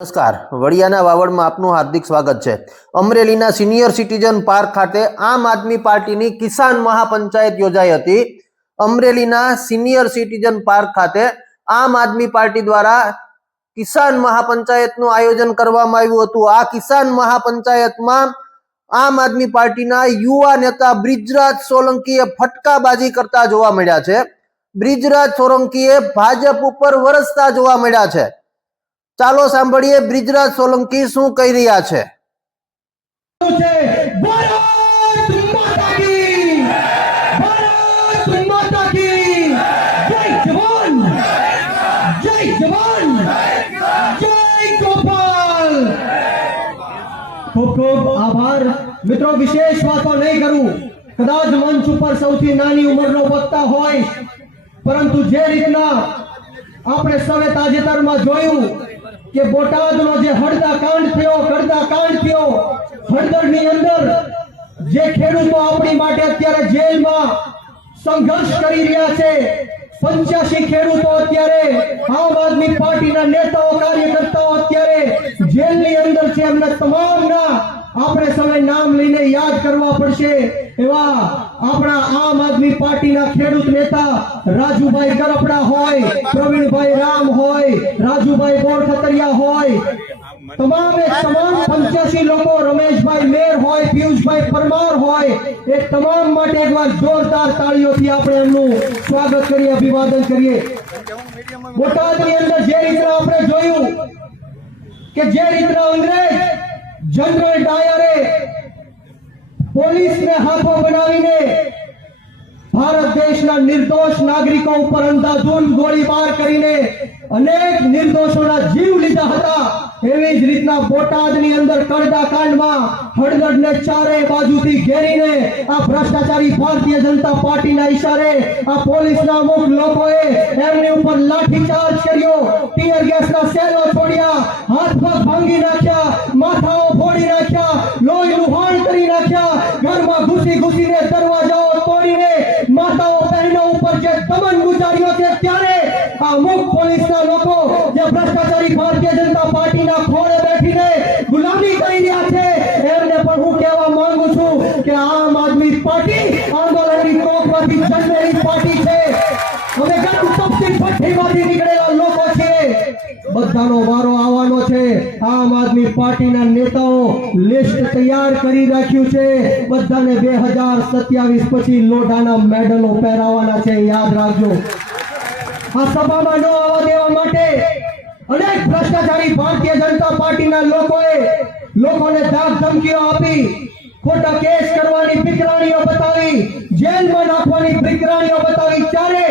નમસ્કાર, વડિયાના વાવડમાં આપનું હાર્દિક સ્વાગત છે। અમરેલીના સિનિયર સિટીઝન પાર્ક ખાતે આમ આદમી પાર્ટીની કિસાન મહાપંચાયત યોજાઈ હતી। અમરેલીના સિનિયર સિટીઝન પાર્ક ખાતે આમ આદમી પાર્ટી દ્વારા કિસાન મહાપંચાયતનું આયોજન કરવામાં આવ્યું હતું। આ કિસાન મહાપંચાયતમાં આમ આદમી પાર્ટીના યુવા નેતા બ્રિજરાજ સોલંકીએ ફટકાબાજી કરતા જોવા મળ્યા છે। બ્રિજરાજ સોલંકીએ ભાજપ ઉપર વરસતા જોવા મળ્યા છે। ચાલો સાંભળીએ બ્રિજરાજ સોલંકી શું કહી રહ્યા છે। खूब खूब आभार मित्रों। विशेष बातों नहीं करूं, कदाच मंच पर सौथी नानी उमरनो वक्ता होय, परंतु जे रीतना आपणे सवे ताजेतરમાં જોયું કે બોટાદનો જે હળદાકાંડ થયો હળદરની અંદર જે ખેડૂતો આપણી માટે અત્યારે જેલમાં સંઘર્ષ કરી રહ્યા છે, 85 ખેડૂતો અત્યારે આમ આદમી પાર્ટીના નેતાઓ કાર્યકર્તાઓ અત્યારે જેલની અંદર છે। એમના તમામના આપણે સૌએ નામ લઈને યાદ કરવા પડશે। એવા આપણા આમ આદમી પાર્ટીના ખેડૂત नेता રાજુભાઈ ગરપડા હોય, પ્રવીણભાઈ રામ હોય, રાજુભાઈ બોરખતરિયા હોય, તમામ 85 લોકો, રમેશભાઈ મેર હોય, પિયુષભાઈ પરમાર હોય, એ તમામ માટે એકવાર જોરદાર તાળીઓથી આપણે એમનું સ્વાગત કરીએ, અભિવાદન કરીએ। બોટાદની અંદર જે રીતના આપણે જોયું કે જે રીતના અંગ્રેજ जनरल डायरे पुलिस ने हाथों बनावीने भारत देशना निर्दोष नागरिकों पर अंधाधुंध गोळीबार करीने अनेक निर्दोषोना जीव लीधा हता। एवी ज रीतना बोटादनी अंदर कड़दाकांडमां हळदरने चारे बाजुथी घेरीने आ भ्रष्टाचारी भारतीय जनता पार्टीना इशारे आ पोलीसना अमुक लोकोए एमनी उपर लाठीचार्ज कर्यो, टीयर गैसना सेलो छोड्या, हाथ पग भांगी नाख्या, माथाओ फोड़ी नाख्या, लोहीनुं हाण करी नाख्या, घरमां घुसी घुसीने दरवाजाओ तोड़ीने माताओ बहनों ऊपर जे दमन गुजार्यो छे, त्यारे आ अमुक पोलीसना लोको जे भ्रष्टाचारी भारतीय जनता पार्टीना खोड़े बेठीने गुलामी करी रह्या छे, एमने पण हुं कहेवा मांगु छुं के आम आदमी पार्टी आंदोलननी तोपमांथी जन्मेली पार्टी छे। अमे गरम तपती भट्टीमांथी નીકળેલા લોકો છે। બધાનો વારો આવવાનો છે। આમ આદમી પાર્ટીના નેતાઓ લિસ્ટ તૈયાર કરી રાખ્યું છે। બધાને 2027 પછી લોઢાના મેડલો પહેરાવવાના છે, યાદ રાખજો। આ સભામાં ન આવવા દેવા માટે અનેક ભ્રષ્ટાચારી ભારતીય જનતા પાર્ટીના લોકોને ધાક ધમકીઓ આપી, ખોટા કેસ કરવાની ફિકરાણીઓ બતાવી, જેલમાં નાખવાની ફિકરાણીઓ બતાવી, ત્યારે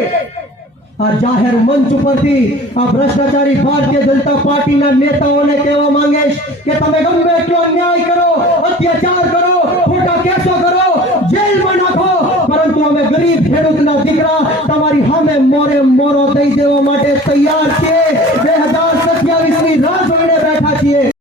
आ जाहिर मंच परथी आ भ्रष्टाचारी भारतीय जनता पार्टीना नेताओने कहेवा मांगेश के तमे गमे એટલો ન્યાય કરો, અત્યાચાર કરો, ખોટા કેસો કરો, જેલમાં નાખો, પરંતુ અમે ગરીબ ખેડૂતના દીકરા તમારી સામે મોરે મોરો દઈ દેવા માટે તૈયાર છીએ। 2027 ની રાહ જોઈને બેઠા છીએ।